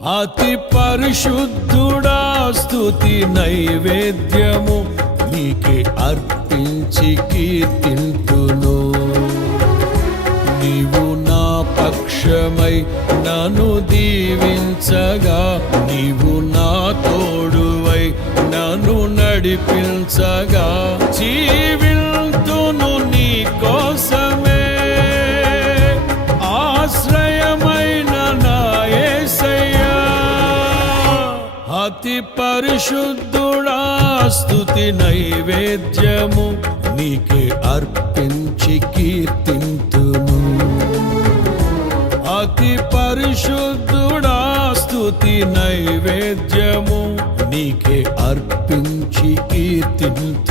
అతి పరిశుద్ధుడా స్తుతి నైవేద్యము నీకే అర్పించి కీర్తింతును. నీవు నా పక్షమై నన్ను దీవించగా, నీవు నా తోడువై నన్ను నడిపించగా, జీవింతును నీ కోసమే ఆశ్రయమైన నా యేసయ్యా. అతి పరిశుద్ధుడా స్తుతి నైవేద్యము నీకే అర్పించి కీర్తింతును. అతి పరిశుద్ధుడా స్తుతి నైవేద్యము నీకే అర్పించి కీర్తింతును.